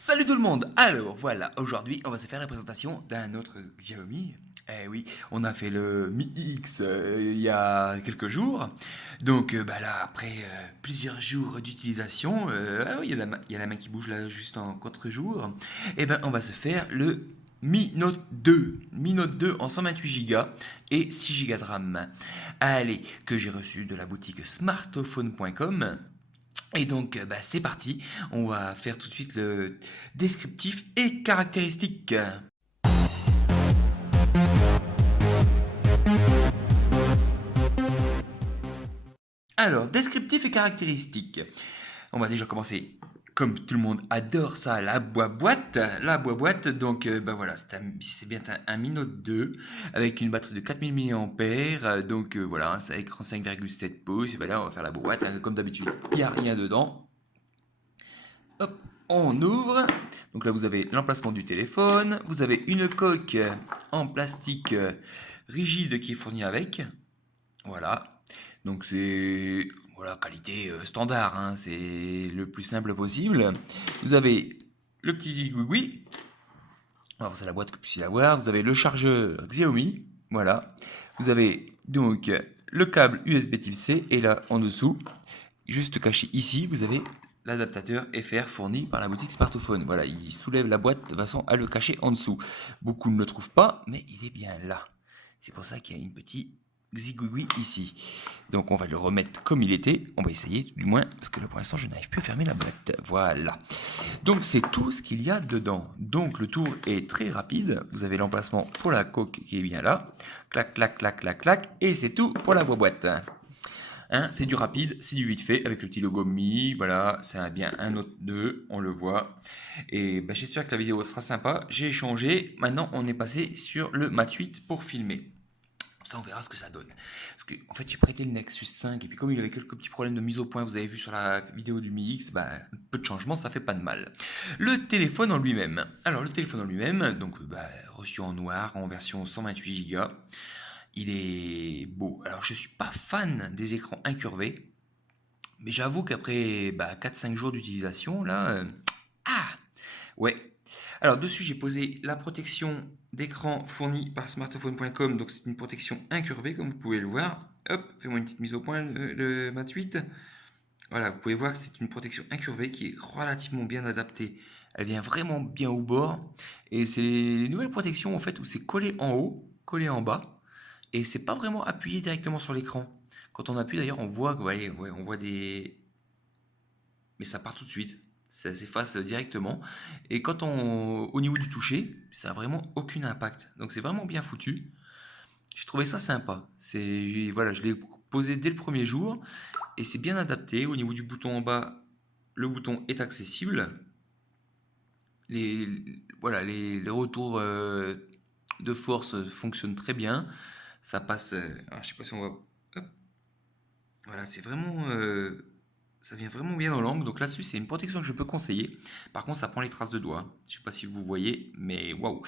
Salut tout le monde. Alors voilà, aujourd'hui on va se faire la présentation d'un autre Xiaomi. Eh oui, on a fait le Mi X il y a quelques jours. Donc bah là, après plusieurs jours d'utilisation, ah oui, il y a la main qui bouge là juste en contre-jour. Et ben on va se faire le Mi Note 2. Mi Note 2 en 128 Go et 6 Go de RAM. Allez, que j'ai reçu de la boutique smartphone.com. Et donc, bah, c'est parti. On va faire tout de suite le descriptif et caractéristiques. Alors, descriptif et caractéristiques. On va déjà commencer. Comme tout le monde adore ça, la boîte. La boîte, donc bah voilà, c'est bien un Mi Note 2 avec une batterie de 4000 mAh. Donc voilà, ça écran 5,7 pouces. Et ben là, on va faire la boîte. Hein, comme d'habitude, il n'y a rien dedans. Hop, on ouvre. Donc là, vous avez l'emplacement du téléphone. Vous avez une coque en plastique rigide qui est fournie avec. Voilà. Donc c'est voilà, qualité standard, hein, c'est le plus simple possible. Vous avez le petit zigouigoui. Alors c'est la boîte que vous puissiez avoir. Vous avez le chargeur Xiaomi. Voilà. Vous avez donc le câble USB type C. Et là, en dessous, juste caché ici, vous avez l'adaptateur FR fourni par la boutique Smartphone. Voilà, il soulève la boîte de façon à le cacher en dessous. Beaucoup ne le trouvent pas, mais il est bien là. C'est pour ça qu'il y a une petite zigouigoui ici. Donc on va le remettre comme il était. On va essayer du moins, parce que là pour l'instant je n'arrive plus à fermer la boîte. Voilà. Donc c'est tout ce qu'il y a dedans. Donc le tour est très rapide. Vous avez l'emplacement pour la coque qui est bien là. Clac, clac, clac, clac, clac. Et c'est tout pour la boîte. Hein, c'est du rapide, c'est du vite fait avec le petit logo Mi. Voilà, c'est bien un Note 2, on le voit. Et bah, j'espère que la vidéo sera sympa. J'ai échangé. Maintenant, on est passé sur le Mat 8 pour filmer. Ça, on verra ce que ça donne. Parce que, en fait, j'ai prêté le Nexus 5 et puis comme il avait quelques petits problèmes de mise au point, vous avez vu sur la vidéo du Mi X, bah, un peu de changement, ça fait pas de mal. Le téléphone en lui-même. Alors, le téléphone en lui-même, donc bah, reçu en noir, en version 128 Go. Il est beau. Alors, je suis pas fan des écrans incurvés, mais j'avoue qu'après 4-5 jours d'utilisation, là, ah, ouais. Alors, dessus, j'ai posé la protection d'écran fournie par smartphone.com. Donc, c'est une protection incurvée, comme vous pouvez le voir. Hop, fais-moi une petite mise au point, le Mat 8. Voilà, vous pouvez voir que c'est une protection incurvée qui est relativement bien adaptée. Elle vient vraiment bien au bord. Et c'est les nouvelles protections, en fait, où c'est collé en haut, collé en bas. Et c'est pas vraiment appuyé directement sur l'écran. Quand on appuie, d'ailleurs, on voit, vous voyez, ouais, on voit des, mais ça part tout de suite. Ça s'efface directement. Et quand au niveau du toucher, ça n'a vraiment aucun impact. Donc c'est vraiment bien foutu. J'ai trouvé ça sympa. Voilà, je l'ai posé dès le premier jour et c'est bien adapté. Au niveau du bouton en bas, le bouton est accessible. Les, voilà, les retours de force fonctionnent très bien. Ça passe. Alors, je sais pas si on va. Hop, voilà, c'est vraiment. Ça vient vraiment bien dans l'angle. Donc là-dessus, c'est une protection que je peux conseiller. Par contre, ça prend les traces de doigts. Je ne sais pas si vous voyez, mais waouh,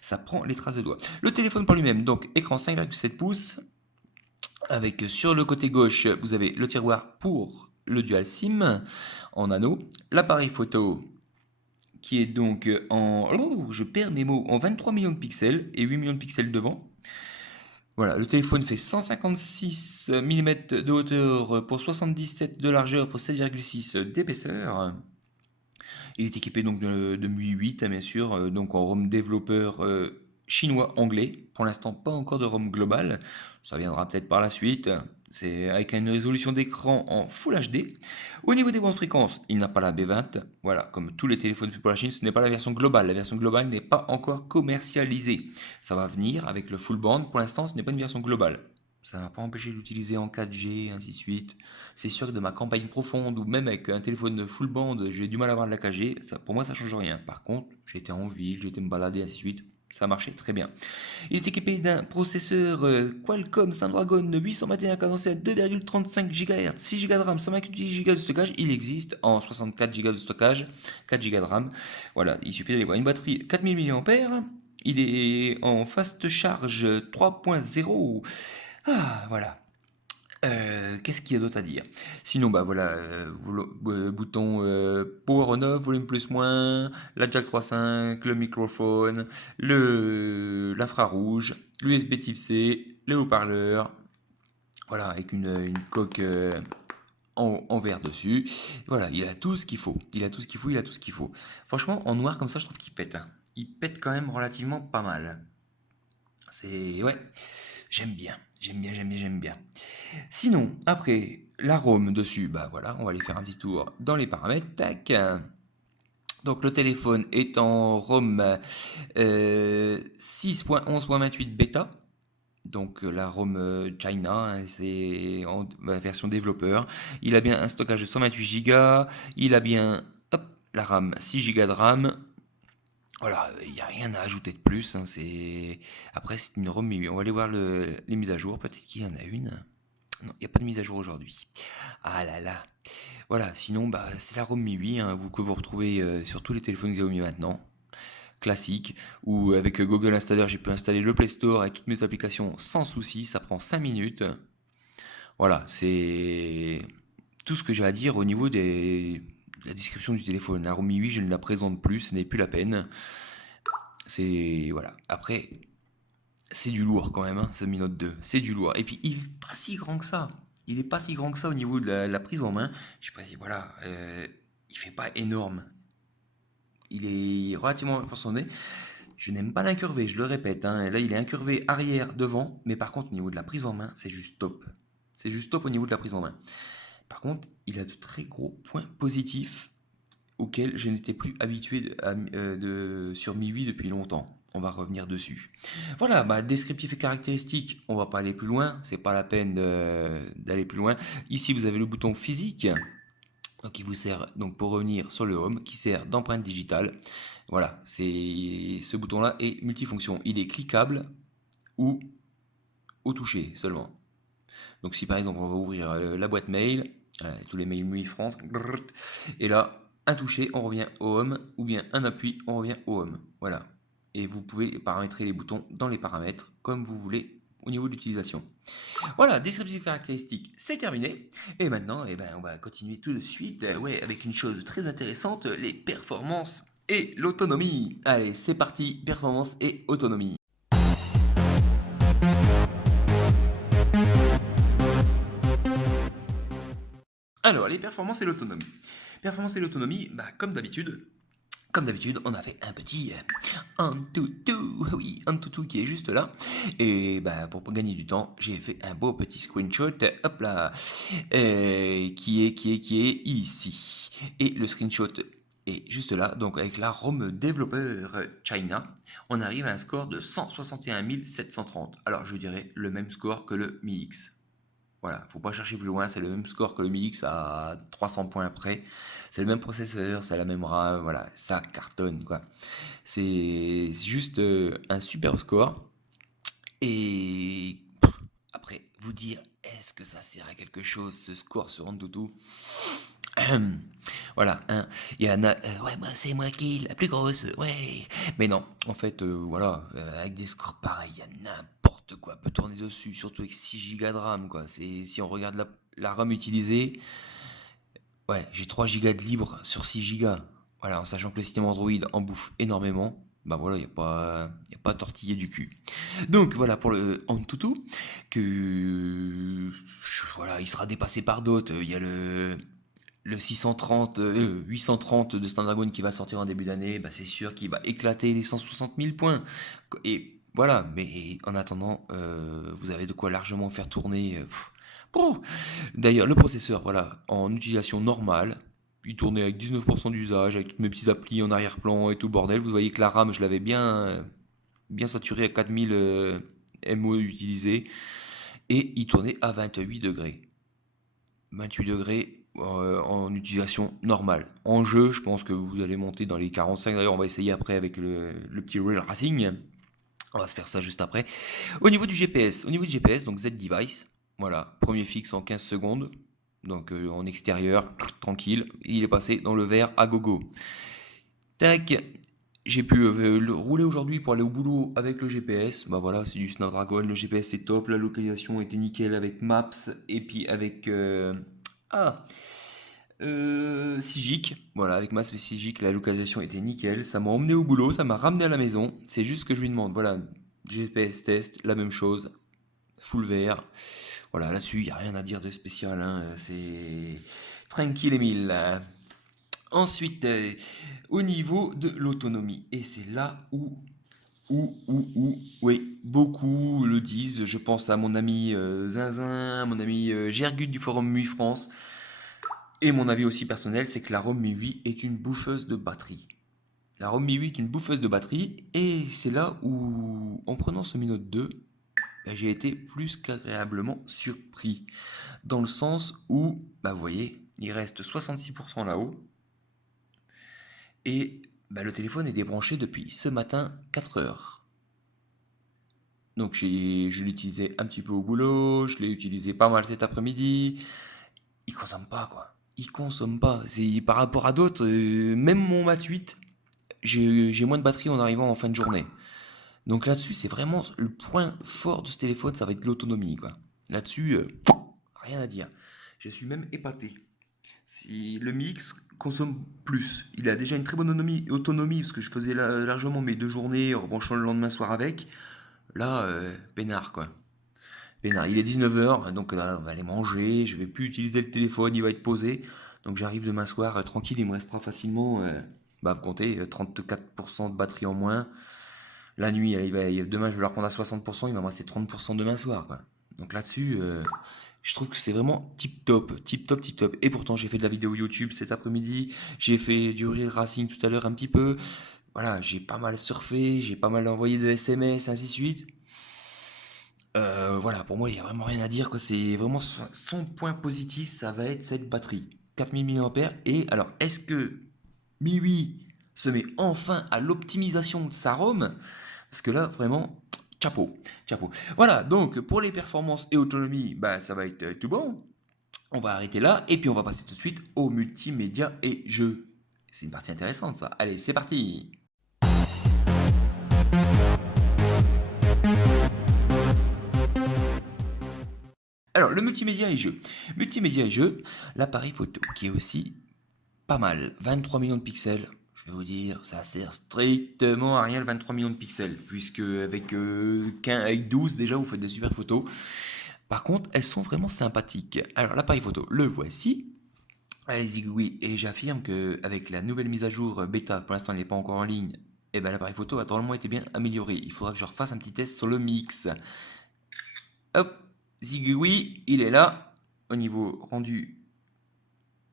ça prend les traces de doigts. Le téléphone par lui-même, donc écran 5,7 pouces, avec sur le côté gauche, vous avez le tiroir pour le dual SIM en anneau, l'appareil photo qui est donc en, oh, je perds mes mots, en 23 millions de pixels et 8 millions de pixels devant. Voilà, le téléphone fait 156 mm de hauteur pour 77 de largeur pour 7,6 d'épaisseur. Il est équipé donc de MIUI 8, hein, bien sûr, donc en ROM développeur chinois-anglais. Pour l'instant, pas encore de ROM global. Ça viendra peut-être par la suite. C'est avec une résolution d'écran en Full HD. Au niveau des bandes fréquences, il n'a pas la B20. Voilà, comme tous les téléphones faits pour la Chine, ce n'est pas la version globale. La version globale n'est pas encore commercialisée. Ça va venir avec le full band. Pour l'instant, ce n'est pas une version globale. Ça ne m'a pas empêché de l'utiliser en 4G, ainsi de suite. C'est sûr que de ma campagne profonde ou même avec un téléphone full band, j'ai du mal à avoir de la 4G. Ça, pour moi, ça change rien. Par contre, j'étais en ville, j'étais me balader, ainsi de suite. Ça marchait très bien. Il est équipé d'un processeur Qualcomm Snapdragon 821 cadencé à 2,35 GHz, 6 Go de RAM, 128 Go de stockage. Il existe en 64 Go de stockage, 4 Go de RAM. Voilà, il suffit d'aller voir une batterie 4000 mAh. Il est en fast charge 3.0. Ah, voilà. Qu'est-ce qu'il y a d'autre à dire? Sinon, bah voilà, bouton power on off, volume plus moins, la jack 3.5, le microphone, l'infrarouge, l'USB type C, les haut-parleurs, voilà, avec une coque en verre dessus. Voilà, il a tout ce qu'il faut. Il a tout ce qu'il faut, il a tout ce qu'il faut. Franchement, en noir comme ça, je trouve qu'il pète, hein. Il pète quand même relativement pas mal. C'est... Ouais, j'aime bien. J'aime bien, j'aime bien, j'aime bien. Sinon, après, l'arôme dessus, bah voilà, on va aller faire un petit tour dans les paramètres. Tac. Donc le téléphone est en ROM 6.11.28 bêta. Donc la ROM China, hein, c'est en version développeur. Il a bien un stockage de 128 Go. Il a bien hop, la RAM 6 Go de RAM. Voilà, il n'y a rien à ajouter de plus, hein, après, c'est une ROM MIUI. On va aller voir les mises à jour. Peut-être qu'il y en a une. Non, il n'y a pas de mise à jour aujourd'hui. Ah là là. Voilà, sinon, bah, c'est la ROM MIUI, hein, que vous retrouvez sur tous les téléphones Xiaomi maintenant. Classique, où avec Google Installer, j'ai pu installer le Play Store et toutes mes applications sans souci. Ça prend 5 minutes. Voilà, c'est tout ce que j'ai à dire au niveau de la description du téléphone. La ROM MIUI, je ne la présente plus, ce n'est plus la peine. C'est... Voilà. Après, c'est du lourd quand même, hein, ce Mi Note 2. C'est du lourd. Et puis, il n'est pas si grand que ça. Il n'est pas si grand que ça au niveau de la prise en main. Je sais pas si, voilà, il fait pas énorme. Il est relativement proportionné. Je n'aime pas l'incurvé, je le répète, hein. Là, il est incurvé arrière, devant. Mais par contre, au niveau de la prise en main, c'est juste top. C'est juste top au niveau de la prise en main. Par contre, il a de très gros points positifs auxquels je n'étais plus habitué sur MIUI depuis longtemps. On va revenir dessus. Voilà, bah, descriptif et caractéristiques, on va pas aller plus loin, c'est pas la peine d'aller plus loin. Ici, vous avez le bouton physique, donc qui vous sert, donc pour revenir sur le home, qui sert d'empreinte digitale. Voilà, ce bouton-là est multifonction. Il est cliquable ou au toucher seulement. Donc si par exemple on va ouvrir la boîte mail, tous les mails MUI France, et là, un toucher, on revient au home, ou bien un appui, on revient au home. Voilà. Et vous pouvez paramétrer les boutons dans les paramètres comme vous voulez au niveau de l'utilisation. Voilà, descriptif caractéristique, c'est terminé. Et maintenant, eh ben, on va continuer tout de suite ouais, avec une chose très intéressante, les performances et l'autonomie. Allez, c'est parti, performance et autonomie. Alors, les performances et l'autonomie. Performance et l'autonomie, bah, comme d'habitude, on a fait un petit Antutu, oui, Antutu qui est juste là. Et bah, pour gagner du temps, j'ai fait un beau petit screenshot, hop là, qui est ici. Et le screenshot est juste là, donc avec la ROM développeur China, on arrive à un score de 161 730. Alors je dirais le même score que le Mi X. Voilà, faut pas chercher plus loin, c'est le même score que le Mi X à 300 points près. C'est le même processeur, c'est la même RAM, voilà, ça cartonne quoi. C'est juste un superbe score. Et après, vous dire, est-ce que ça sert à quelque chose ce score sur Antutu? Voilà, hein. Il y en a, ouais, moi c'est moi qui la plus grosse, ouais. Mais non, en fait, voilà, avec des scores pareils, il y a n'importe quoi peut tourner dessus, surtout avec 6 Go de RAM, quoi. Si on regarde la RAM utilisée, ouais, j'ai 3 Go de libre sur 6 Go. Voilà, en sachant que le système Android en bouffe énormément, bah voilà, il n'y a pas à tortiller du cul. Donc voilà pour le Antutu, voilà, il sera dépassé par d'autres. Il y a le 830 de Snapdragon qui va sortir en début d'année, bah c'est sûr qu'il va éclater les 160 000 points. Et voilà, mais en attendant, vous avez de quoi largement faire tourner. D'ailleurs, le processeur, voilà, en utilisation normale, il tournait avec 19% d'usage, avec toutes mes petites applis en arrière-plan et tout le bordel. Vous voyez que la RAM, je l'avais bien saturé à 4000 MO utilisés et il tournait à 28 degrés. 28 degrés en utilisation normale. En jeu, je pense que vous allez monter dans les 45. D'ailleurs, on va essayer après avec le petit Real Racing. On va se faire ça juste après. Au niveau du GPS, donc Z-Device, voilà, premier fixe en 15 secondes. Donc en extérieur, tranquille. Il est passé dans le vert à gogo. Tac. J'ai pu le rouler aujourd'hui pour aller au boulot avec le GPS. Bah voilà, c'est du Snapdragon. Le GPS est top. La localisation était nickel avec Maps et puis avec ah 6 Voilà, avec Maps et 6 la localisation était nickel. Ça m'a emmené au boulot, ça m'a ramené à la maison. C'est juste que je lui demande. Voilà, GPS test, la même chose, full vert. Voilà, là-dessus, il n'y a rien à dire de spécial, hein. C'est tranquille et mille. Ensuite, au niveau de l'autonomie, et c'est là où, oui, beaucoup le disent. Je pense à mon ami Zinzin, mon ami Gergut du forum MUI France, et mon avis aussi personnel, c'est que la ROM MIUI est une bouffeuse de batterie. La ROM MIUI est une bouffeuse de batterie, et c'est là où, en prenant ce Mi Note 2, ben, j'ai été plus qu'agréablement surpris. Dans le sens où, bah, vous voyez, il reste 66% là-haut, et bah, le téléphone est débranché depuis ce matin 4 heures. Donc je l'ai utilisé un petit peu au boulot, je l'ai utilisé pas mal cet après-midi. Il consomme pas quoi. Il consomme pas. C'est par rapport à d'autres, même mon Mat 8, j'ai moins de batterie en arrivant en fin de journée. Donc là-dessus, c'est vraiment le point fort de ce téléphone, ça va être l'autonomie quoi. Là-dessus, rien à dire. Je suis même épaté. Si le Mix consomme plus, il a déjà une très bonne autonomie parce que je faisais largement mes 2 journées en rebranchant le lendemain soir avec. Là, peinard quoi. Peinard. Il est 19 h, donc là, on va aller manger. Je vais plus utiliser le téléphone, il va être posé. Donc j'arrive demain soir tranquille, il me restera facilement, bah, vous comptez, 34% de batterie en moins. La nuit, demain je vais la reprendre à 60%, il va me rester 30% demain soir, quoi. Donc là-dessus, je trouve que c'est vraiment tip top, tip top, tip top. Et pourtant, j'ai fait de la vidéo YouTube cet après-midi, j'ai fait du real racing tout à l'heure un petit peu. Voilà, j'ai pas mal surfé, j'ai pas mal envoyé de SMS, ainsi de suite. Voilà, pour moi, il n'y a vraiment rien à dire, quoi. C'est vraiment son point positif, ça va être cette batterie. 4000 mAh. Et alors, est-ce que MIUI se met enfin à l'optimisation de sa ROM? Parce que là, vraiment, chapeau, chapeau. Voilà, donc pour les performances et autonomie, bah, ça va être tout bon. On va arrêter là, et puis on va passer tout de suite au multimédia et jeux. C'est une partie intéressante, ça. Allez, c'est parti. Alors, le multimédia et jeux. Multimédia et jeux, l'appareil photo, qui est aussi pas mal. 23 millions de pixels. Je vais vous dire, ça sert strictement à rien le 23 millions de pixels, puisque avec 12 déjà vous faites des super photos. Par contre, elles sont vraiment sympathiques. Alors l'appareil photo, le voici. Allez-y, oui, et j'affirme que avec la nouvelle mise à jour bêta, pour l'instant elle n'est pas encore en ligne, et ben l'appareil photo a drôlement été bien amélioré. Il faudra que je refasse un petit test sur le mix. Hop, Zigui, il est là. Au niveau rendu,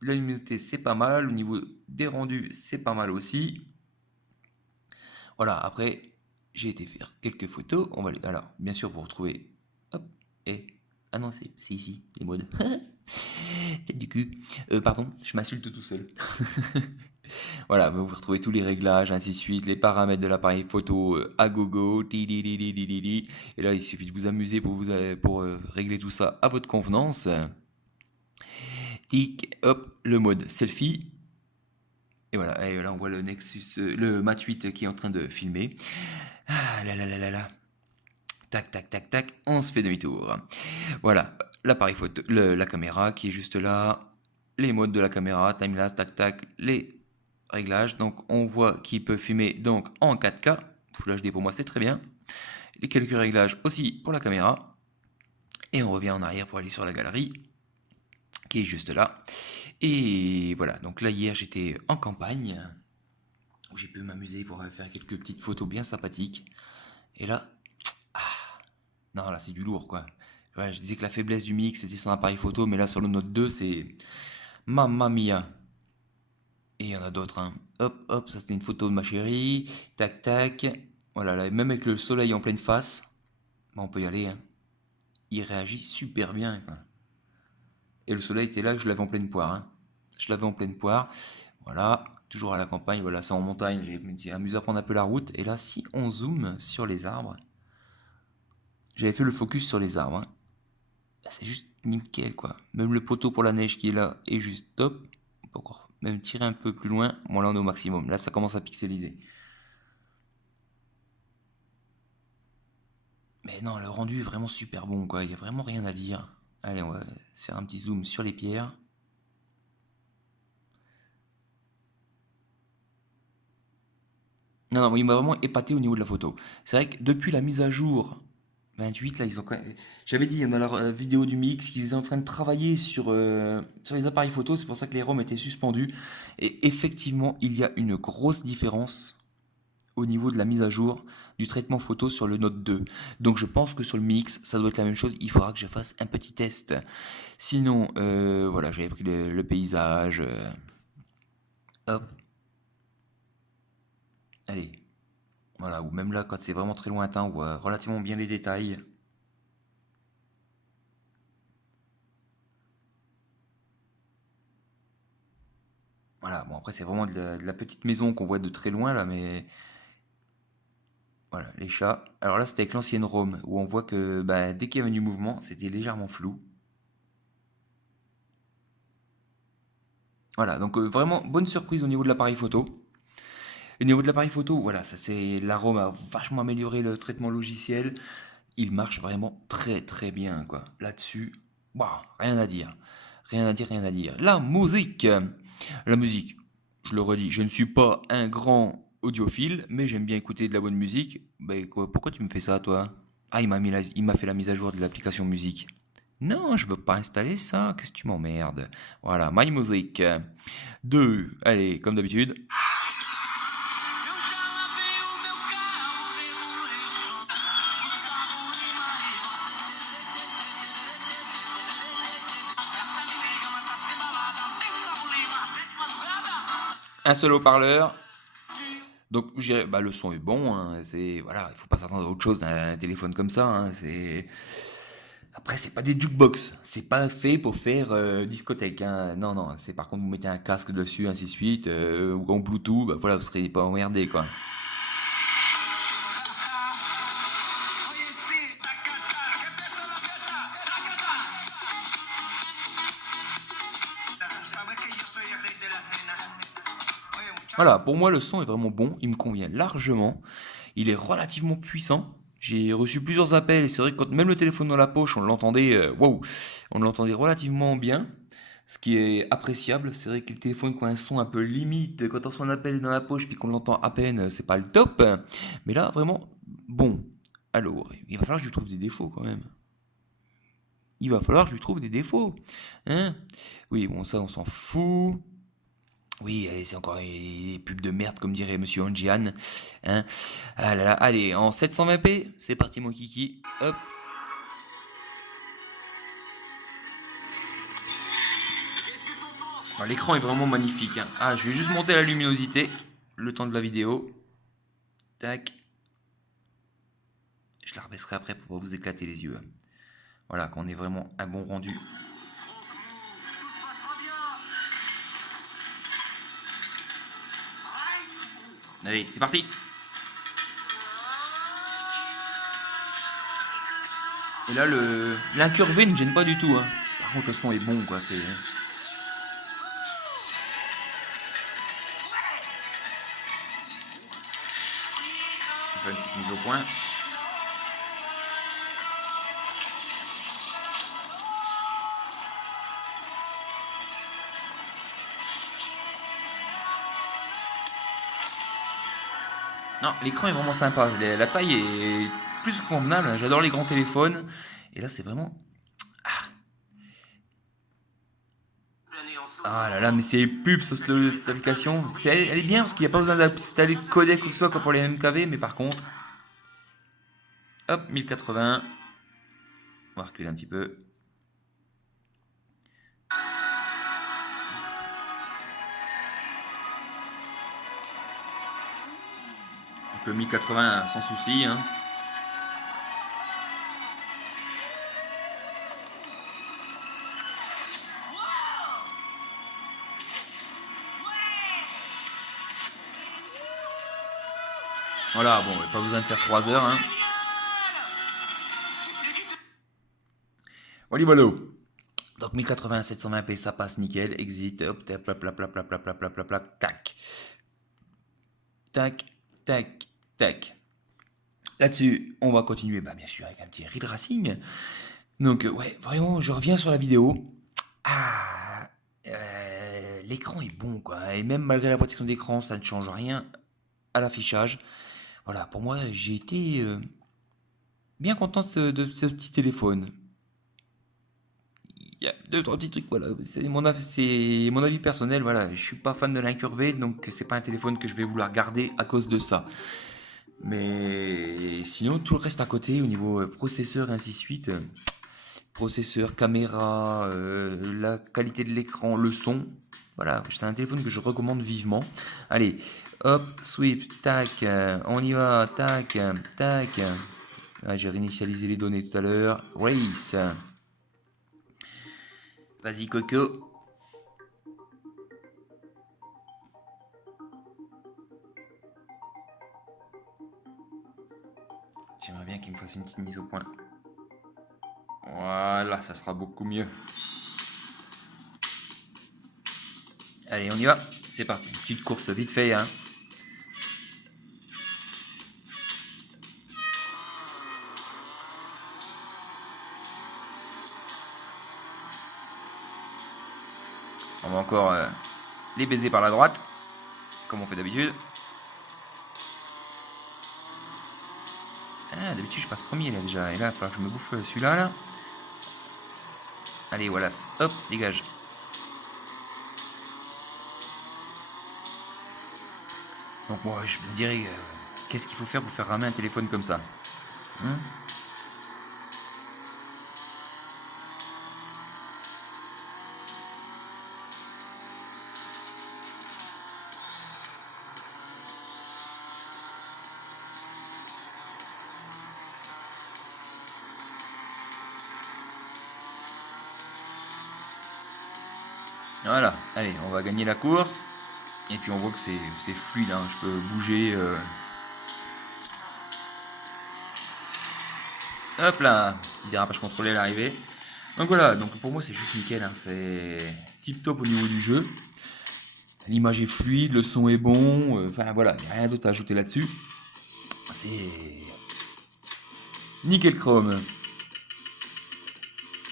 la luminosité c'est pas mal. Au niveau des rendus, c'est pas mal aussi. Voilà, après, j'ai été faire quelques photos. Alors, bien sûr, vous retrouvez. Hop, et. Ah non, c'est ici, les modes. Tête du cul. Pardon, je m'insulte tout seul. Voilà, vous retrouvez tous les réglages, ainsi de suite, les paramètres de l'appareil photo à gogo. Ti. Et là, il suffit de vous amuser pour régler tout ça à votre convenance. Tic, hop, le mode selfie. Et là on voit le Nexus, le Mat 8 qui est en train de filmer. Ah là là là là là. Tac, tac, tac, tac, on se fait demi-tour. Voilà, l'appareil photo, la caméra qui est juste là, les modes de la caméra, timelapse, tac, tac, les réglages. Donc on voit qu'il peut filmer donc en 4K. Full HD pour moi c'est très bien. Les quelques réglages aussi pour la caméra. Et on revient en arrière pour aller sur la galerie qui est juste là. Et voilà, donc là hier j'étais en campagne où j'ai pu m'amuser pour faire quelques petites photos bien sympathiques. Et là, non, là c'est du lourd quoi. Ouais, je disais que la faiblesse du mix c'était son appareil photo, mais là sur le Note 2 c'est mamma mia. Et il y en a d'autres, hein. Hop, hop, ça c'était une photo de ma chérie. Tac, tac. Voilà, là, même avec le soleil en pleine face, bon, on peut y aller, hein. Il réagit super bien, quoi. Et le soleil était là, je l'avais en pleine poire, hein. Je l'avais en pleine poire. Voilà, toujours à la campagne, voilà, c'est en montagne, j'ai amusé à prendre un peu la route. Et là, si on zoome sur les arbres, j'avais fait le focus sur les arbres, hein. Bah, c'est juste nickel, quoi. Même le poteau pour la neige qui est là est juste top. On peut encore même tirer un peu plus loin. Bon, là, on est au maximum. Là, ça commence à pixeliser. Mais non, le rendu est vraiment super bon, quoi. Il n'y a vraiment rien à dire. Allez, on va se faire un petit zoom sur les pierres. Non, non, il m'a vraiment épaté au niveau de la photo. C'est vrai que depuis la mise à jour 28, là, ils ont j'avais dit dans leur vidéo du mix qu'ils étaient en train de travailler sur les appareils photo, c'est pour ça que les ROM étaient suspendus. Et effectivement, il y a une grosse différence au niveau de la mise à jour du traitement photo sur le Note 2. Donc je pense que sur le mix, ça doit être la même chose. Il faudra que je fasse un petit test. Sinon, voilà, j'avais pris le paysage. Hop, allez. Voilà, ou même là, quand c'est vraiment très lointain, on voit relativement bien les détails. Voilà, bon après c'est vraiment de la petite maison qu'on voit de très loin là, mais voilà, les chats. Alors là c'était avec l'ancienne Rome, où on voit que bah, dès qu'il y avait du mouvement, c'était légèrement flou. Voilà, donc vraiment bonne surprise au niveau de l'appareil photo. Au niveau de l'appareil photo, voilà, ça c'est l'arôme a vachement amélioré le traitement logiciel. Il marche vraiment très très bien quoi. Là-dessus, waouh, rien à dire. Rien à dire, rien à dire. La musique. La musique, je le redis, je ne suis pas un grand audiophile, mais j'aime bien écouter de la bonne musique. Bah quoi, pourquoi tu me fais ça toi? Ah, il m'a fait la mise à jour de l'application musique. Non, je veux pas installer ça, qu'est-ce que tu m'emmerdes? Voilà, My Music. 2, allez, comme d'habitude. Un seul haut-parleur. Donc, je dirais, bah, le son est bon, hein, c'est, voilà, il faut pas s'attendre à autre chose d'un téléphone comme ça, hein, c'est... Après, c'est pas des jukebox, c'est pas fait pour faire discothèque, hein. Non, non, c'est par contre, vous mettez un casque dessus, ainsi de suite, ou en Bluetooth, bah, voilà, vous serez pas emmerdé, quoi. Voilà, pour moi, le son est vraiment bon, il me convient largement, il est relativement puissant. J'ai reçu plusieurs appels et c'est vrai que quand même le téléphone dans la poche, on l'entendait, waouh, on l'entendait relativement bien, ce qui est appréciable. C'est vrai que le téléphone, quand un son un peu limite, quand on reçoit un appel dans la poche puis qu'on l'entend à peine, c'est pas le top. Mais là, vraiment, bon. Alors, il va falloir que je lui trouve des défauts quand même. Il va falloir que je lui trouve des défauts. Hein? Oui, bon, ça, on s'en fout. Oui, allez, c'est encore des pubs de merde, comme dirait Monsieur Anjian. Hein? Ah là là, allez, en 720p, c'est parti, mon kiki. Hop. Alors, l'écran est vraiment magnifique, hein. Ah, je vais juste monter la luminosité, le temps de la vidéo. Tac. Je la rebaisserai après pour pas vous éclater les yeux. Voilà, qu'on ait vraiment un bon rendu. Allez, c'est parti. Et là, l'incurvé ne me gêne pas du tout, hein. Par contre, le son est bon, quoi. C'est... On fait une petite mise au point. Non, l'écran est vraiment sympa. La taille est plus que convenable. J'adore les grands téléphones. Et là, c'est vraiment... Ah là là, mais c'est pub sur cette application. Elle est bien parce qu'il n'y a pas besoin d'installer de codec ou que ce soit comme pour les MKV. Mais par contre, hop, 1080. On va reculer un petit peu. Donc le 1080 sans souci, hein. Voilà, bon, pas besoin de faire 3 heures, hein. Voilà, voilà. Donc 1080 720p, ça passe nickel. Exit, hop, tac, tac, tac, tac, tac, tac, tac, tac, tac, tac, tac, tac. Là-dessus, on va continuer, bien sûr, avec un petit Real Racing. Donc, ouais, vraiment, je reviens sur la vidéo. Ah, l'écran est bon, quoi. Et même malgré la protection d'écran, ça ne change rien à l'affichage. Voilà, pour moi, j'ai été bien content de ce petit téléphone. Il y a deux, trois petits trucs, voilà. C'est mon avis personnel, voilà. Je suis pas fan de l'incurvé, donc c'est pas un téléphone que je vais vouloir garder à cause de ça. Mais sinon, tout le reste à côté, au niveau processeur et ainsi de suite, processeur, caméra, la qualité de l'écran, le son, voilà, c'est un téléphone que je recommande vivement. Allez, hop, sweep, tac, on y va, tac, tac. Ah, j'ai réinitialisé les données tout à l'heure. Race. Vas-y, Coco. J'aimerais bien qu'il me fasse une petite mise au point. Voilà, ça sera beaucoup mieux. Allez, on y va. C'est parti. Petite course vite fait, hein. On va encore les baiser par la droite, comme on fait d'habitude. Ah, d'habitude je passe premier là déjà. Et là, il va falloir que je me bouffe celui-là là. Allez, voilà. Hop, dégage. Donc moi, je me dirais, qu'est-ce qu'il faut faire pour faire ramer un téléphone comme ça, hein? Voilà, allez, on va gagner la course. Et puis on voit que c'est fluide, hein. Je peux bouger. Hop là, petit dérapage contrôlé à l'arrivée. Donc voilà, donc pour moi c'est juste nickel, hein. C'est tip top au niveau du jeu. L'image est fluide, le son est bon. Enfin voilà, il n'y a rien d'autre à ajouter là-dessus. C'est nickel chrome.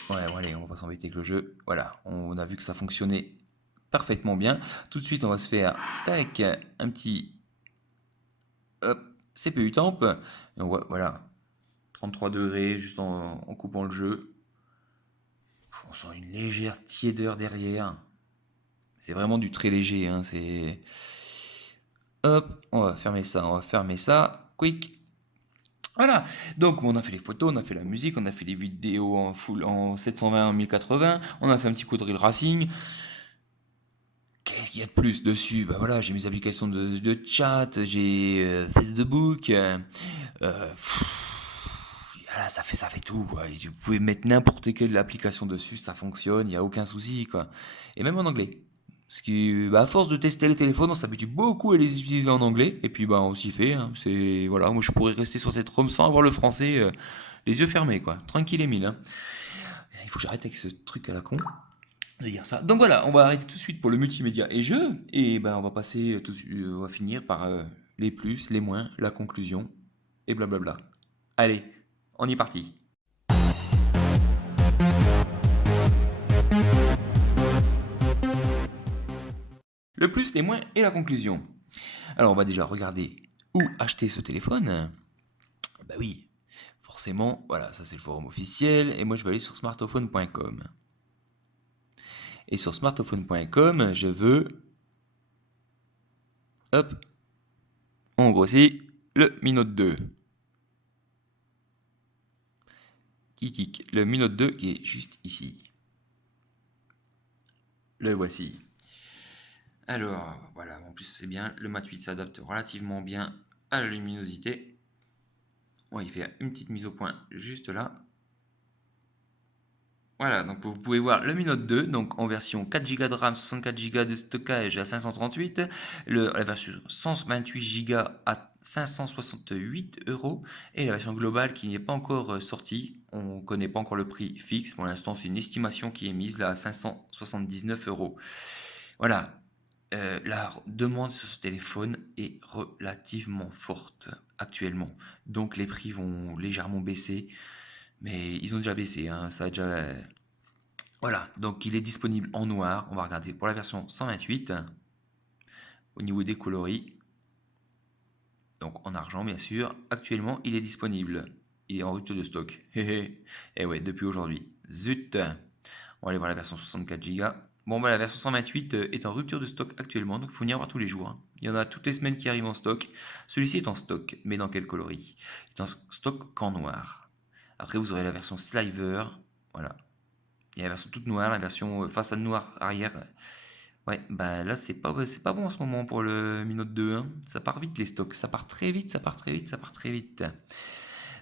Ouais, bon, allez, on va pas s'embêter avec le jeu. Voilà, on a vu que ça fonctionnait parfaitement bien. Tout de suite, on va se faire tac, un petit hop, CPU temp. Et on voit, voilà, 33 degrés juste en coupant le jeu. On sent une légère tiédeur derrière. C'est vraiment du très léger, hein, c'est... Hop, on va fermer ça, on va fermer ça. Quick. Voilà, donc on a fait les photos, on a fait la musique, on a fait les vidéos en full en 720 en 1080, on a fait un petit coup de Real Racing. Qu'est-ce qu'il y a de plus dessus? Bah voilà, j'ai mes applications de chat, j'ai Facebook. Voilà, ça fait tout, quoi. Et tu pouvez mettre n'importe quelle application dessus, ça fonctionne, il n'y a aucun souci, quoi. Et même en anglais. Ce qui, à force de tester les téléphones, on s'habitue beaucoup à les utiliser en anglais. Et puis, on s'y fait, hein. C'est, voilà, moi je pourrais rester sur cette ROM sans avoir le français, les yeux fermés, quoi. Tranquille et mille, hein. Il faut que j'arrête avec ce truc à la con de dire ça. Donc voilà, on va arrêter tout de suite pour le multimédia et jeux. Et on va passer, on va finir par les plus, les moins, la conclusion et blablabla. Allez, on y est parti. Le plus, les moins et la conclusion. Alors, on va déjà regarder où acheter ce téléphone. Bah oui, forcément, voilà, ça c'est le forum officiel. Et moi, je vais aller sur smartophone.com. Et sur smartophone.com, je veux... Hop, on grossit le Mi Note 2. Tic, le Mi Note 2 qui est juste ici. Le voici. Alors, voilà, en plus c'est bien, le mat 8 s'adapte relativement bien à la luminosité. On va y faire une petite mise au point juste là. Voilà, donc vous pouvez voir le Mi Note 2, donc en version 4 Go de RAM, 64 Go de stockage à 538, la version 128 Go à 568 euros, et la version globale qui n'est pas encore sortie. On ne connaît pas encore le prix fixe, pour l'instant c'est une estimation qui est mise là à 579 euros. Voilà. la demande sur ce téléphone est relativement forte actuellement. Donc les prix vont légèrement baisser, mais ils ont déjà baissé, hein, ça a déjà... Voilà, donc il est disponible en noir. On va regarder pour la version 128, au niveau des coloris. Donc en argent, bien sûr. Actuellement, il est disponible. Il est en rupture de stock. Et ouais, depuis aujourd'hui. Zut. On va aller voir la version 64 Go. Bon, bah, la version 128 est en rupture de stock actuellement, donc il faut venir voir tous les jours, hein. Il y en a toutes les semaines qui arrivent en stock. Celui-ci est en stock, mais dans quel coloris? Il est en stock qu'en noir. Après, vous aurez la version Sliver. Voilà. Il y a la version toute noire, la version façade noire arrière. Ouais, bah là, c'est pas bon en ce moment pour le Mi Note 2, hein. Ça part vite les stocks. Ça part très vite, ça part très vite, ça part très vite.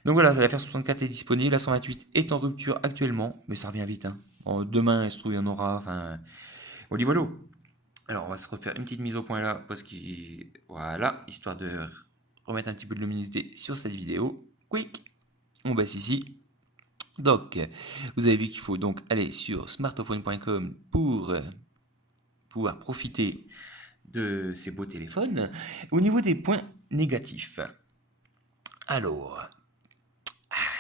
Donc voilà, la version 64 est disponible, la 128 est en rupture actuellement, mais ça revient vite, hein. Bon, demain, il se trouve, il y en aura. Enfin, voilà. Alors, on va se refaire une petite mise au point là, parce que voilà, histoire de remettre un petit peu de luminosité sur cette vidéo. Quick, on baisse ici. Donc, vous avez vu qu'il faut donc aller sur smartphone.com pour pouvoir profiter de ces beaux téléphones. Au niveau des points négatifs, alors,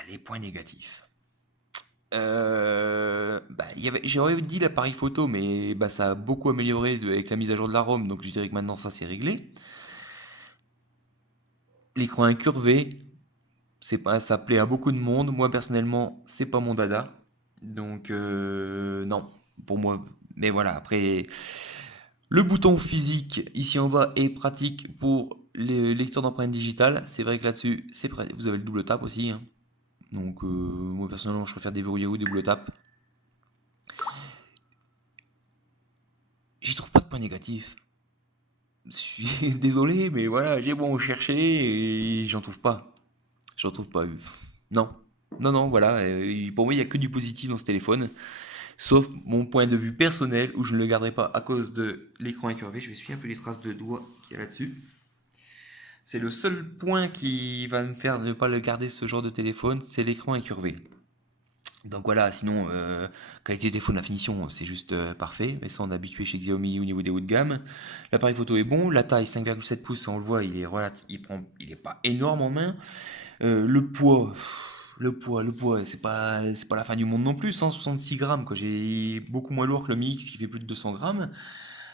les points négatifs. J'aurais dit l'appareil photo, mais bah, ça a beaucoup amélioré avec la mise à jour de la ROM, donc je dirais que maintenant ça c'est réglé. L'écran incurvé, ça plaît à beaucoup de monde. Moi personnellement, c'est pas mon dada, donc non, pour moi. Mais voilà, après, le bouton physique ici en bas est pratique pour les lecteurs d'empreintes digitales. C'est vrai que là-dessus, vous avez le double tap aussi, hein. Donc moi personnellement, je préfère déverrouiller ou des double tap. J'y trouve pas de points négatifs. Je suis désolé, mais voilà, j'ai beau chercher et j'en trouve pas. J'en trouve pas. Non. Non, non, voilà. Pour moi, il n'y a que du positif dans ce téléphone. Sauf mon point de vue personnel où je ne le garderai pas à cause de l'écran incurvé. Je vais suivre un peu les traces de doigts qu'il y a là-dessus. C'est le seul point qui va me faire ne pas le garder ce genre de téléphone, c'est l'écran incurvé. Donc voilà, sinon, qualité de téléphone, la finition, c'est juste parfait. Mais ça, on est habitué chez Xiaomi au niveau des hauts de gamme. L'appareil photo est bon. La taille, 5,7 pouces, on le voit, il est pas énorme en main. Le poids, c'est pas la fin du monde non plus. 166 grammes, quoi. J'ai beaucoup moins lourd que le Mi X qui fait plus de 200 grammes.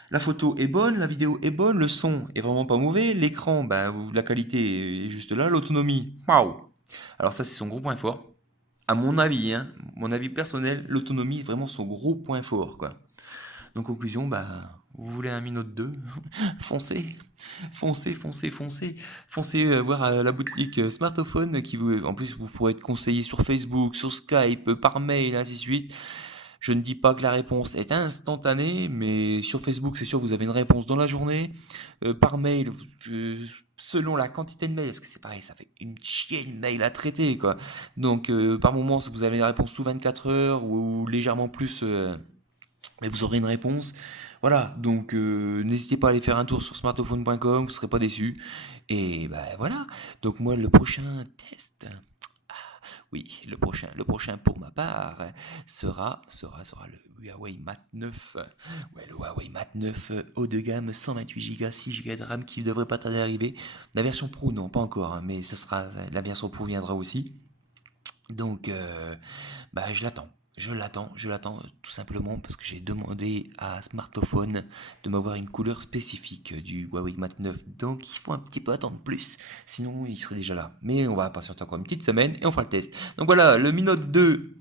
La photo est bonne, la vidéo est bonne, le son est vraiment pas mauvais. L'écran, bah, la qualité est juste là. L'autonomie, waouh! Alors ça, c'est son gros point fort. À mon avis, hein, mon avis personnel, l'autonomie est vraiment son gros point fort, quoi. Donc conclusion, bah, vous voulez un Mi Note 2? Foncez, foncez, foncez, foncez, foncez voir la boutique smartphone en plus vous pourrez être conseillé sur Facebook, sur Skype, par mail, ainsi de suite. Je ne dis pas que la réponse est instantanée, mais sur Facebook, c'est sûr, vous avez une réponse dans la journée. Par mail, selon la quantité de mails, parce que c'est pareil, ça fait une chienne de mails à traiter, quoi. Donc, par moment, si vous avez une réponse sous 24 heures ou légèrement plus, mais vous aurez une réponse. Voilà, donc n'hésitez pas à aller faire un tour sur smartphone.com, vous ne serez pas déçus. Et ben voilà, donc moi, le prochain test. Oui, le prochain pour ma part sera le Huawei Mate 9. Ouais, le Huawei Mate 9 haut de gamme, 128 Go, 6 Go de RAM qui ne devrait pas tarder à arriver. La version Pro, non, pas encore, hein, mais la version Pro viendra aussi. Donc, bah, je l'attends tout simplement parce que j'ai demandé à Smartphone de m'avoir une couleur spécifique du Huawei Mate 9. Donc, il faut un petit peu attendre plus, sinon il serait déjà là. Mais on va patienter encore une petite semaine et on fera le test. Donc voilà, le Mi Note 2,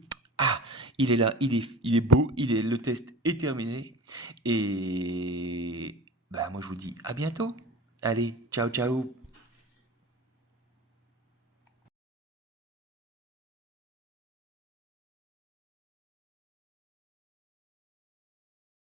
il est là, il est beau, le test est terminé. Et bah, moi je vous dis à bientôt. Allez, ciao ciao.